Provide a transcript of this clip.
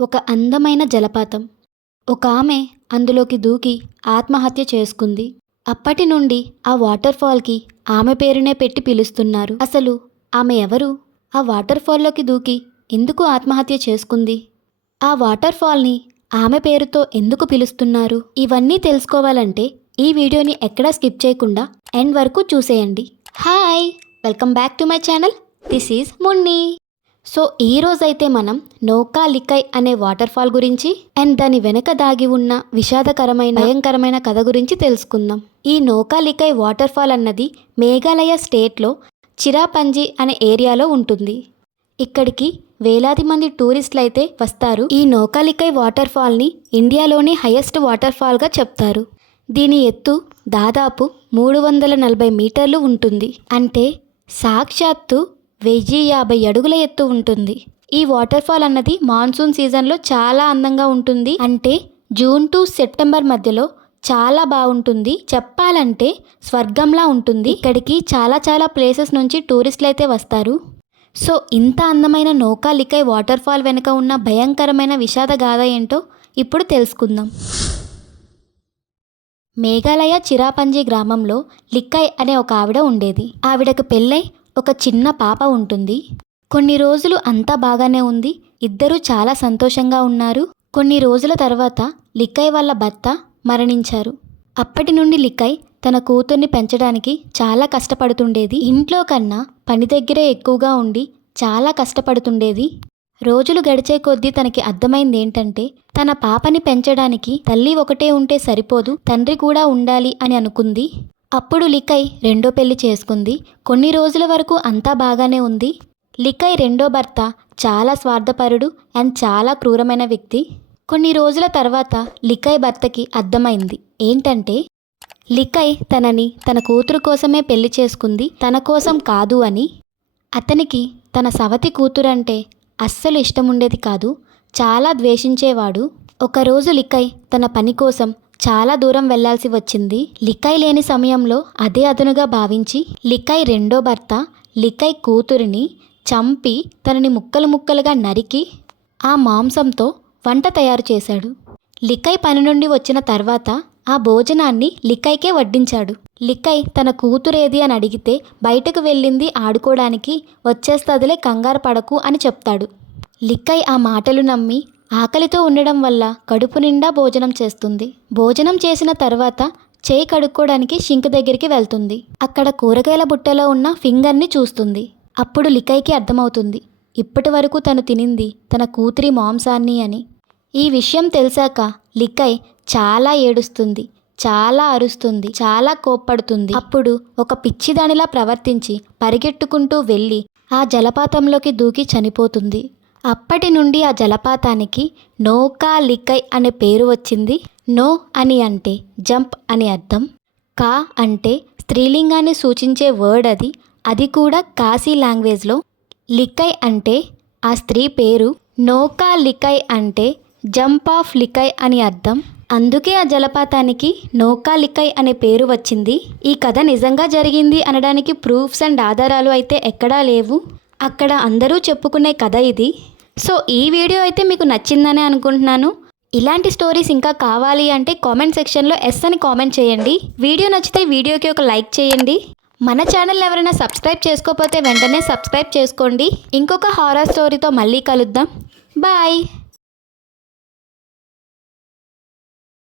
ఒక అందమైన జలపాతం. ఒక ఆమె అందులోకి దూకి ఆత్మహత్య చేసుకుంది. అప్పటి నుండి ఆ వాటర్ ఫాల్కి ఆమె పేరునే పెట్టి పిలుస్తున్నారు. అసలు ఆమె ఎవరు? ఆ వాటర్ ఫాల్లోకి దూకి ఎందుకు ఆత్మహత్య చేసుకుంది? ఆ వాటర్ ఫాల్ని ఆమె పేరుతో ఎందుకు పిలుస్తున్నారు? ఇవన్నీ తెలుసుకోవాలంటే ఈ వీడియోని ఎక్కడా స్కిప్ చేయకుండా ఎండ్ వరకు చూసేయండి. Hi, welcome back to my channel. This is Munni. So ఈరోజైతే మనం నోకాలికై అనే వాటర్ ఫాల్ గురించి అండ్ దాని వెనక దాగి ఉన్న విషాదకరమైన భయంకరమైన కథ గురించి తెలుసుకుందాం. ఈ నోకాలికై వాటర్ ఫాల్ అన్నది మేఘాలయ స్టేట్లో చిరాపంజీ అనే ఏరియాలో ఉంటుంది. ఇక్కడికి వేలాది మంది టూరిస్టులు అయితే వస్తారు. ఈ నోకాలికై వాటర్ ఫాల్ని ఇండియాలోని హైయెస్ట్ వాటర్ ఫాల్గా చెప్తారు. దీని ఎత్తు దాదాపు 340 మీటర్లు ఉంటుంది. అంటే సాక్షాత్తు 1050 అడుగుల ఎత్తు ఉంటుంది. ఈ వాటర్ ఫాల్ అన్నది మాన్సూన్ సీజన్లో చాలా అందంగా ఉంటుంది. అంటే జూన్ టు సెప్టెంబర్ మధ్యలో చాలా బాగుంటుంది. చెప్పాలంటే స్వర్గంలా ఉంటుంది. ఇక్కడికి చాలా ప్లేసెస్ నుంచి టూరిస్టులు అయితే వస్తారు. సో ఇంత అందమైన నోకాలికై వాటర్ ఫాల్ వెనుక ఉన్న భయంకరమైన విషాద గాథ ఏంటో ఇప్పుడు తెలుసుకుందాం. మేఘాలయ చిరాపంజీ గ్రామంలో లిక్కై అనే ఒక ఆవిడ ఉండేది. ఆవిడకు పెళ్ళై ఒక చిన్న పాప ఉంటుంది. కొన్ని రోజులు అంతా బాగానే ఉంది. ఇద్దరూ చాలా సంతోషంగా ఉన్నారు. కొన్ని రోజుల తర్వాత లిక్కై వాళ్ళ భర్త మరణించారు. అప్పటి నుండి లిక్కై తన కూతుర్ని పెంచడానికి చాలా కష్టపడుతుండేది. ఇంట్లో కన్నా పని దగ్గరే ఎక్కువగా ఉండి చాలా కష్టపడుతుండేది. రోజులు గడిచే కొద్దీ తనకి అర్థమైంది ఏంటంటే తన పాపని పెంచడానికి తల్లి ఒకటే ఉంటే సరిపోదు, తండ్రి కూడా ఉండాలి అని అనుకుంది. అప్పుడు లిక్కై రెండో పెళ్లి చేసుకుంది. కొన్ని రోజుల వరకు అంతా బాగానే ఉంది. లిక్కై రెండో భర్త చాలా స్వార్థపరుడు అండ్ చాలా క్రూరమైన వ్యక్తి. కొన్ని రోజుల తర్వాత లిక్కై భర్తకి అర్థమైంది ఏంటంటే లిక్కై తనని తన కూతురు కోసమే పెళ్లి చేసుకుంది, తన కోసం కాదు అని. అతనికి తన సవతి కూతురంటే అస్సలు ఇష్టం ఉండేది కాదు. చాలా ద్వేషించేవాడు. ఒకరోజు లిక్కై తన పని కోసం చాలా దూరం వెళ్లాల్సి వచ్చింది. లిక్కై లేని సమయంలో అదే అదనుగా భావించి లిక్కై రెండో భర్త లిక్కై కూతురిని చంపి తనని ముక్కలుగా నరికి ఆ మాంసంతో వంట తయారు చేశాడు. లిక్కై పని నుండి వచ్చిన తర్వాత ఆ భోజనాన్ని లిక్కైకే వడ్డించాడు. లిక్కై తన కూతురేది అని అడిగితే బయటకు వెళ్ళింది ఆడుకోవడానికి, వచ్చేస్తదిలే కంగారు పడకు అని చెప్తాడు. లిక్కై ఆ మాటలు నమ్మి ఆకలితో ఉండడం వల్ల కడుపు నిండా భోజనం చేస్తుంది. భోజనం చేసిన తర్వాత చేయి కడుక్కోవడానికి షింక్ దగ్గరికి వెళ్తుంది. అక్కడ కూరగాయల బుట్టలో ఉన్న ఫింగర్ని చూస్తుంది. అప్పుడు లిక్కైకి అర్థమవుతుంది ఇప్పటి వరకు తను తినింది తన కూతురి మాంసాన్ని అని. ఈ విషయం తెలిసాక లిక్కై చాలా ఏడుస్తుంది, చాలా అరుస్తుంది, చాలా కోప్పడుతుంది. అప్పుడు ఒక పిచ్చిదానిలా ప్రవర్తించి పరిగెట్టుకుంటూ వెళ్ళి ఆ జలపాతంలోకి దూకి చనిపోతుంది. అప్పటి నుండి ఆ జలపాతానికి నోకాలికై అనే పేరు వచ్చింది. నో అని అంటే జంప్ అని అర్థం. కా అంటే స్త్రీలింగాన్ని సూచించే వర్డ్ అది. అది కూడా కాశీ లాంగ్వేజ్లో. లిక్కై అంటే ఆ స్త్రీ పేరు. నోకాలికై అంటే జంప్ ఆఫ్ లిక్కై అని అర్థం. అందుకే ఆ జలపాతానికి నోకాలికై అనే పేరు వచ్చింది. ఈ కథ నిజంగా జరిగింది అనడానికి ప్రూఫ్స్ అండ్ ఆధారాలు అయితే ఎక్కడా లేవు. అక్కడ అందరూ చెప్పుకునే కథ ఇది. సో ఈ వీడియో అయితే మీకు నచ్చిందనే అనుకుంటున్నాను. ఇలాంటి స్టోరీస్ ఇంకా కావాలి అంటే కామెంట్ సెక్షన్లో ఎస్ అని కామెంట్ చేయండి. వీడియో నచ్చితే వీడియోకి ఒక లైక్ చేయండి. మన ఛానల్ ఎవరైనా సబ్స్క్రైబ్ చేసుకోకపోతే వెంటనే సబ్స్క్రైబ్ చేసుకోండి. ఇంకొక హారర్ స్టోరీతో మళ్ళీ కలుద్దాం. బాయ్.